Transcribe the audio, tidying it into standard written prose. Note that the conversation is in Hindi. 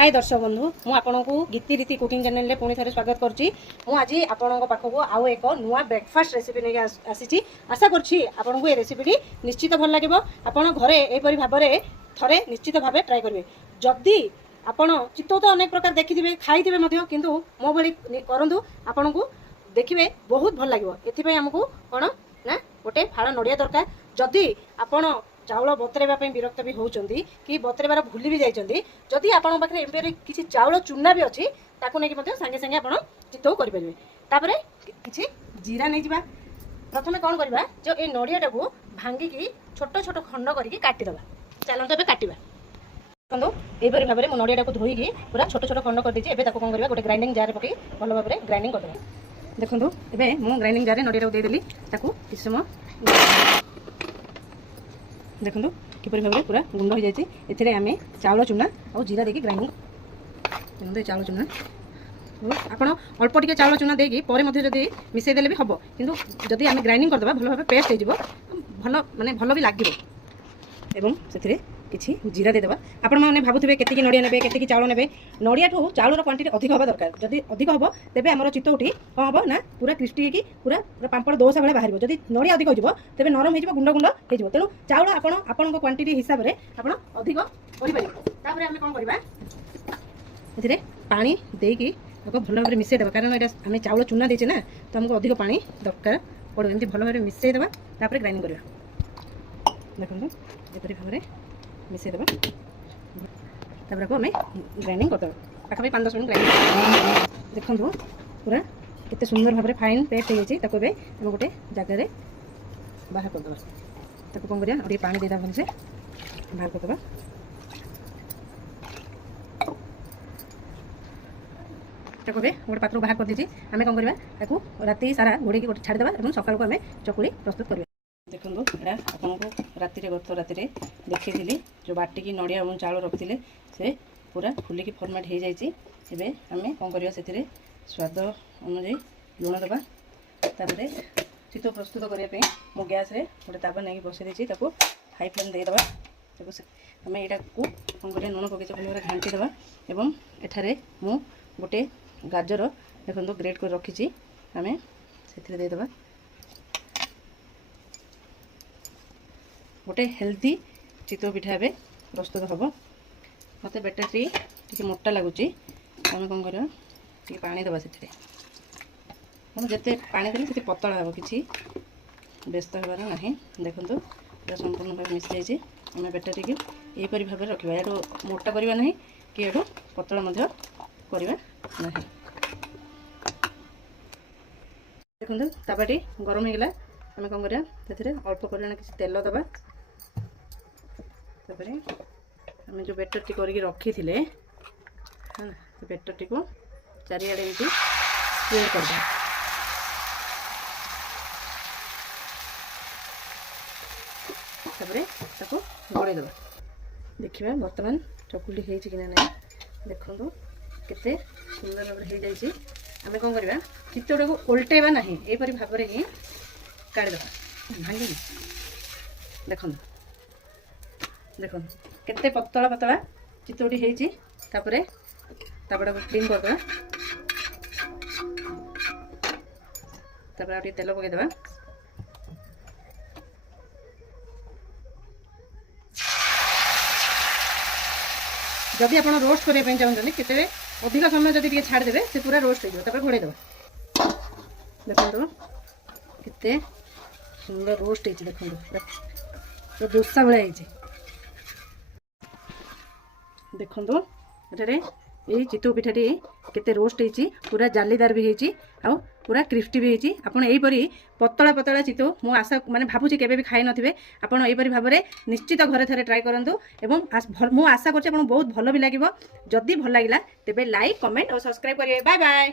हाय दर्शक बंधु मु आपको गीति रीति कुकिंग चैनल में पुणी थे स्वागत करुँची। आज आपण पाखक आउ एक नुआ ब्रेकफास्ट रेसिपी नहीं आसी आशा करूँ ये रेसिपी निश्चित भल लगे। आपण घरे एपरी भाव में थे निश्चित भाव ट्राए करेंगे। जदि आपण चित्तौ तो अनेक प्रकार देखिथे खाई किंतु मो भली करूँ आपण को देखिए बहुत भल लगे। ये आमको कौन ना गोटे फाड़ नड़िया दरकार। जदि आपण चाउल बतरेवा विरक्त भी होउचंदी कि बतरेबार भूली भी जाइचंदी जदि आपण पाखरे एम्पे किछि चाउल चूना भी अछि ताको नै कि मध्ये संगे संगे आपण चित्तौ करि परिबे। तापरे किछि जीरा नै जिबा। प्रथमे कोन करबा जो ए नड़ियाटा को भांगी की छोट छोट खंड करिकि काटि दबा। चलंतो एबे काटिबा। देखो एपरी भाव में मो नड़ियाटा को धोईकी पूरा छोट छोट खंड कर दीजिए। एबे ताको कोन करबा गोटे ग्राइंडिंग जार पकई भल भाव में ग्राइंडिंग कर दबा। देखो एबे मो ग्राइंडिंग जार नड़ियाटा को दे देली ताको किछ समय देखो किपरि भाव में पूरा गुंड हो जाए। आम चाउल चूना और जीरा देकी ग्राइंडिंग देखो चाउल चूना आप अल्प टिके चाउल चूना देकी जदि मिसई देले भी हम किंतु जदि आम ग्राइंडिंग करदे भल भाव पेस्ट हो भल माने भल भी लगे। एवं से किसी जीरा देदेबा। आपण मैंने भावुवे केतिकी नड़िया नेबे केतिकी चाउल नेबे नड़िया ठू चाउलर क्वांटिटी अधिक हवा दरकार। जदि अधिक हम तेबे आमर चित्तौटी कौन हम ना पूरा क्रिस्पी होगी पूरा पांपड़ दोसा भाई बाहर। जदि नड़िया अधिक हो तेबे नरम हो गुंड गुंड हो तेणु चाउल आपण क्वांटिटी हिसाब से आप अधिक करें। आम कौन करवा ए पानी देकी भल भाव में मिसई देवा कारण ये आम चाउल चूना देचे ना तो आमको अधिक पानी दरकार पड़ो। एमती भल भाव में मिसई देवा तापर ग्राइंडिंग करवा। देखो एपरी भाव में मिसई देवा तापर को हमें ग्राइंडिंग करदे पाखापाखि 5-10 मिनट ग्राइंडिंग। देखो पूरा केते सुंदर भाव में फाइन पेस्ट हो जाए। आम गोटे जगह बाहर करदे ताको कौन करिया और पानी देदा भलसे बाहर करदे। ताको बे गोटे पात्र बाहर कर दीजिए। आम कौन करवा ताको राति सारा घोड़े गोटे छाड़देवा और सकाल को आम चकुड़ी प्रस्तुत करवा। देखो यहाँ आपको राति गत राति देखी जो बाटिकी नड़िया और चाउल रखी से पूरा फुलिकी फर्मेट हो जाए। आम कौन करवा से स्वाद अनुजाई लुण दबा। तापर चित्तौ प्रस्तुत करने मो गैस रे गोटे तावा नहीं बसई देती हाई फ्लेम देदेबा। आम यहाँ को कौन कर लुण पकई भल घाटी देवा। एवं एठारे मु गोटे गाजर देखो ग्रेट कर रखी आम से देदेबा। गोटे हेल्दी चित्तौ पिठा ए प्रस्तुत हम। मत बेटर टी मोटा लगुच आम कौन कर पानी दबा से जिते पानी देने से पतला हम कि व्यस्त होबार ना। देखो पूरा संपूर्ण भाव मिसी जाइए। आम बेटर टी यहपरी भाव में रखा ये मोटा करवा ना कि ये पतला करवा ना। देखो तावाटी गरम होगा आम कौन कर अल्प कर किसी तेल दबा। आम जो बेटर टी करके रखी थे हाँ बेटर टी को चारिआडे एमती स्प्रेड कर गोड़े दबा। देखा बर्तमान चकुली कि ना देखो केते सुंदर भाव हो जाए। आम कौन करवा चित्तौटा को ओल्टेबा ना यहपरी भाव में ही काढ़ीदे भांगी। देखो देखो केते पतला पतला चित्तौटी होती तापड़ा को क्लीन करदे। तापर तेल पकईदे। जदि आप रोस्ट करने चाहते केते अधिक समय जब छाड़देवे से पूरा रोस्ट हो घोड़े देव। देखो केते सुंदर रोस्ट हो देखो दोसा भाई। देखो ये चित्तौ पिठाटी केते रोस्ट होती पूरा जालीदार भी होती आउ पूरा क्रिस्पी भी होती। आपड़ यहीपरी पतला पतला चित्तौ मु आशा माने भावुची केबे भी खाई नथिबे आपड़ यहीपरी भाव में निश्चित घरे थे ट्राए करंतु। एवं मु आशा करछि आपन बहुत भल भी लागिबो। जदि भल लागिला तेबे लाइक कमेंट और सब्सक्राइब करिवे। Bye bye.